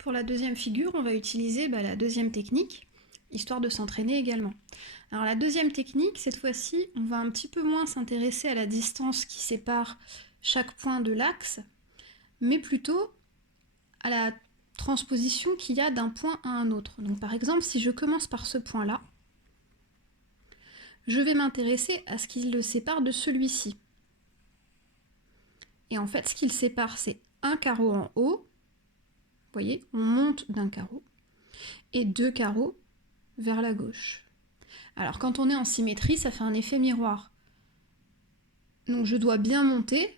Pour la deuxième figure, on va utiliser la deuxième technique, histoire de s'entraîner également. Alors la deuxième technique, cette fois-ci, on va un petit peu moins s'intéresser à la distance qui sépare chaque point de l'axe, mais plutôt à la transposition qu'il y a d'un point à un autre. Donc par exemple, si je commence par ce point-là, je vais m'intéresser à ce qui le sépare de celui-ci. Et en fait, ce qui le sépare, c'est un carreau en haut. Vous voyez, on monte d'un carreau. Et 2 carreaux vers la gauche. Alors quand on est en symétrie, ça fait un effet miroir. Donc je dois bien monter,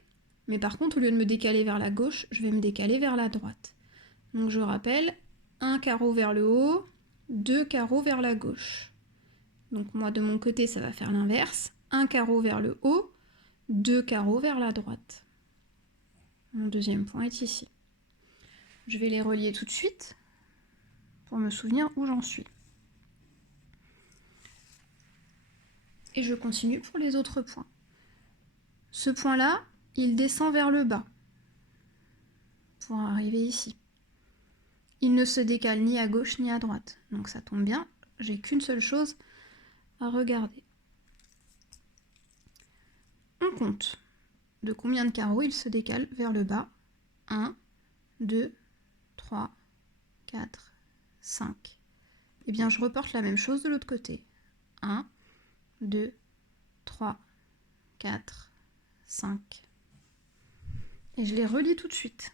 mais par contre, au lieu de me décaler vers la gauche, je vais me décaler vers la droite. Donc je rappelle, 1 carreau vers le haut, 2 carreaux vers la gauche. Donc moi de mon côté, ça va faire l'inverse. 1 carreau vers le haut, 2 carreaux vers la droite. Mon deuxième point est ici. Je vais les relier tout de suite pour me souvenir où j'en suis. Et je continue pour les autres points. Ce point-là, il descend vers le bas pour arriver ici. Il ne se décale ni à gauche ni à droite. Donc ça tombe bien, j'ai qu'une seule chose à regarder. On compte de combien de carreaux il se décale vers le bas. 1, 2, 3, 4, 5. Eh bien, je reporte la même chose de l'autre côté. 1, 2, 3, 4, 5. Et je les relis tout de suite.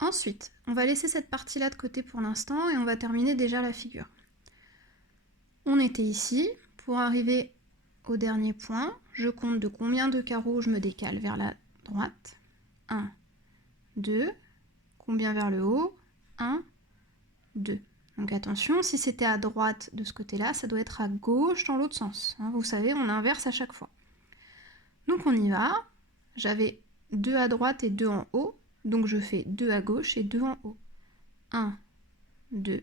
Ensuite, on va laisser cette partie-là de côté pour l'instant et on va terminer déjà la figure. On était ici. Pour arriver au dernier point, je compte de combien de carreaux je me décale vers la droite. 1, 2. Combien vers le haut? 1, 2. Donc attention, si c'était à droite de ce côté-là, ça doit être à gauche dans l'autre sens. Vous savez, on inverse à chaque fois. Donc on y va. J'avais 2 à droite et 2 en haut. Donc je fais 2 à gauche et 2 en haut. 1, 2,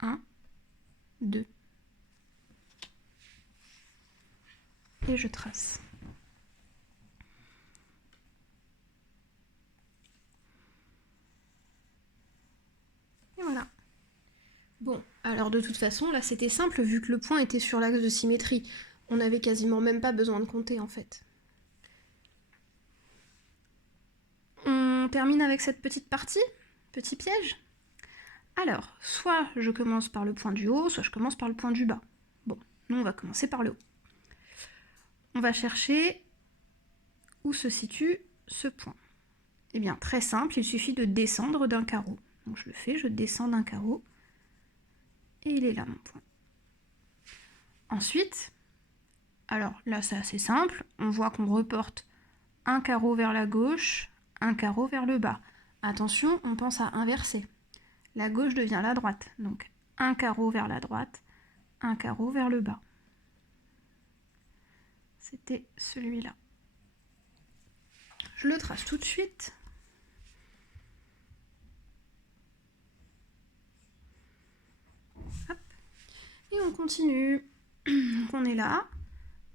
1, 2. Et je trace. Et voilà. Bon, alors de toute façon, là c'était simple vu que le point était sur l'axe de symétrie. On n'avait quasiment même pas besoin de compter en fait. On termine avec cette petite partie, petit piège. Alors, soit je commence par le point du haut, soit je commence par le point du bas. Bon, nous on va commencer par le haut. On va chercher où se situe ce point. Eh bien, très simple, il suffit de descendre d'un carreau. Donc je le fais, je descends d'un carreau, et il est là mon point. Ensuite, alors là c'est assez simple, on voit qu'on reporte un carreau vers la gauche, un carreau vers le bas. Attention, on pense à inverser. La gauche devient la droite, donc un carreau vers la droite, un carreau vers le bas. C'était celui-là. Je le trace tout de suite. Hop. Et on continue. Donc on est là.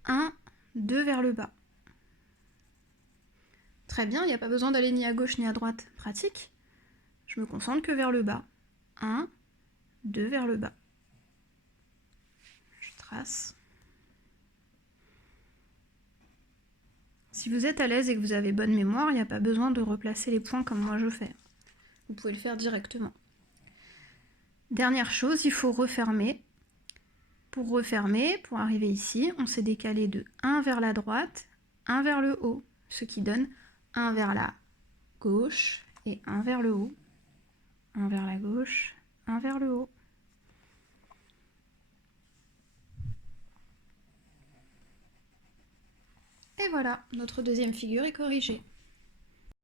1, 2 vers le bas. Très bien, il n'y a pas besoin d'aller ni à gauche ni à droite. Pratique. Je me concentre que vers le bas. 1, 2 vers le bas. Je trace. Si vous êtes à l'aise et que vous avez bonne mémoire, il n'y a pas besoin de replacer les points comme moi je fais. Vous pouvez le faire directement. Dernière chose, il faut refermer. Pour refermer, pour arriver ici, on s'est décalé de 1 vers la droite, 1 vers le haut, ce qui donne 1 vers la gauche et 1 vers le haut. 1 vers la gauche, 1 vers le haut. Et voilà, notre deuxième figure est corrigée.